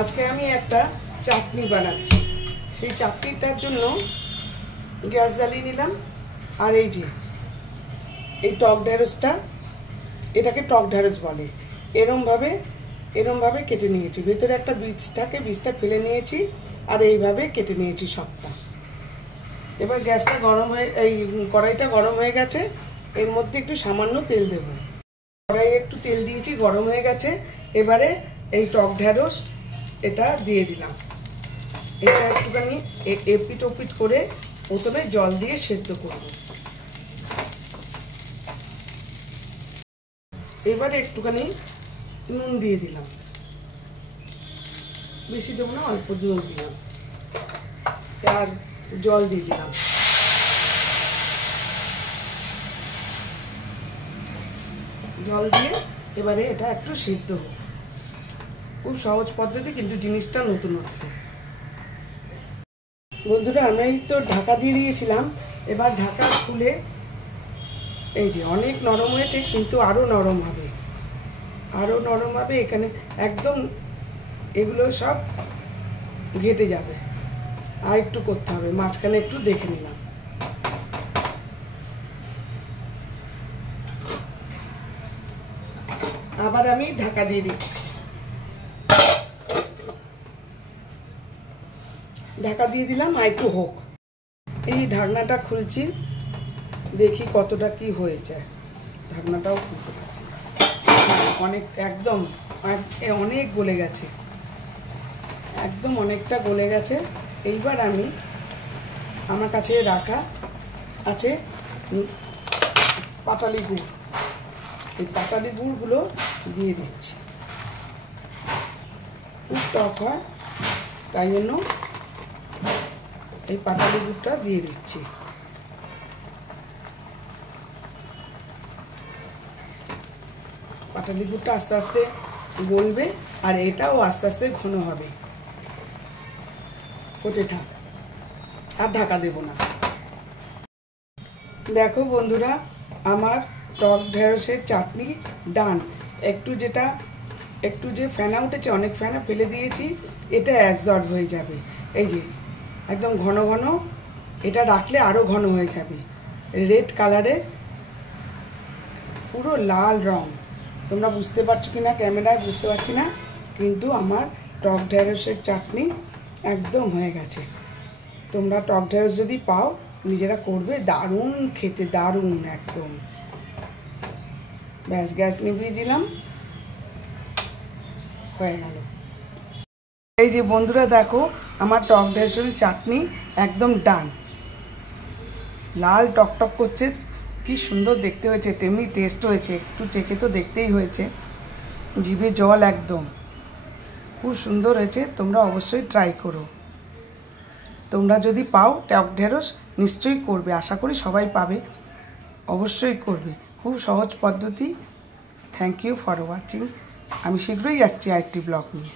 আজকে আমি একটা চাটনি বানাচ্ছি। সেই চাটনিটার জন্য গ্যাস জ্বালিয়ে নিলাম। আর এই যে এই টক ঢেঁড়সটা, এটাকে টক ঢেঁড়স বলে। এরমভাবে কেটে নিয়েছি। ভেতরে একটা বীজ থাকে, বীজটা ফেলে নিয়েছি আর এইভাবে কেটে নিয়েছি সবটা। এবার গ্যাসটা গরম হয়ে কড়াইটা গরম হয়ে গেছে। এর মধ্যে একটু সামান্য তেল দেব। কড়াইয়ে একটু তেল দিয়েছি, গরম হয়ে গেছে। এবারে এই টক ঢেঁড়স এটা দিয়ে দিলাম। এটা একটুখানি এপিট ওপিট করে প্রথমে জল দিয়ে সেদ্ধ করব। এবারে একটুখানি নুন দিয়ে দিলাম, বেশি দেবো না, অল্প জল দিলাম। আর জল দিয়ে দিলাম। জল দিয়ে এবারে এটা একটু সেদ্ধ হোক। খুব সহজ পদ্ধতি, কিন্তু জিনিসটা নতুনত্ব। বন্ধুরা, আমি তো ঢাকা দিয়ে দিয়েছিলাম। এবার ঢাকা খুলে এই যে অনেক নরম হয়েছে, কিন্তু আরও নরম হবে, আরও নরম হবে। এখানে একদম এগুলো সব ঘেটে যাবে। আর একটু করতে হবে, মাঝখানে একটু দেখে নিলাম। আবার আমি ঢাকা দিয়ে দিচ্ছি। ঢাকা দিয়ে দিলাম, আর একটু হোক। এই ঢাকনাটা খুলছি, দেখি কতটা কি হয়েছে। ঢাকনাটাও খুলতে পারছি, অনেক একদম অনেক গলে গেছে, একদম অনেকটা গলে গেছে। এইবার আমি আমার কাছে রাখা আছে পাটালি গুড়। এই পাটালি গুড়গুলো দিয়ে দিচ্ছি। খুব টক হয়, তাই জন্য এই পাটালি গুড়টা দিয়ে দিচ্ছি। পাটালি গুড়টা আস্তে আস্তে গলবে, আর এটাও আস্তে আস্তে ঘন হবে। হতে থাক, আর ঢাকা দেব না। দেখো বন্ধুরা, আমার টক ঢেঁড়সের চাটনি ডান। একটু যে ফেনা উঠেছে, অনেক ফেনা ফেলে দিয়েছি, এটা অ্যাবজর্ব হয়ে যাবে। এই যে একদম ঘন ঘন, এটা রাখলে আরও ঘন হয়ে যাবে। রেড কালারের, পুরো লাল রং। তোমরা বুঝতে পারছো কি না, ক্যামেরায় বুঝতে পারছি না, কিন্তু আমার টক ঢেঁড়সের চাটনি একদম হয়ে গেছে। তোমরা টক ঢেঁড়স যদি পাও, নিজেরা করবে, দারুণ খেতে, দারুণ একদম। ব্যাস, গ্যাস নিভিয়ে দিলাম, হয়ে গেল। এই যে বন্ধুরা দেখো, আমার টক ঢেঁড়সের চাটনি একদম ডান। লাল টকটক করছে, কি সুন্দর দেখতে হয়েছে, তেমনি টেস্ট হয়েছে। একটু চেখে তো দেখতেই হয়েছে, জিভে জল একদম। খুব সুন্দর হয়েছে। তোমরা অবশ্যই ট্রাই করো। তোমরা যদি পাও টক ঢেঁড়স, নিশ্চয়ই করবে। আশা করি সবাই পাবে, অবশ্যই করবে। খুব সহজ পদ্ধতি। Thank you for watching. আমি শীঘ্রই আসছি আরেকটি ব্লগ নিয়ে।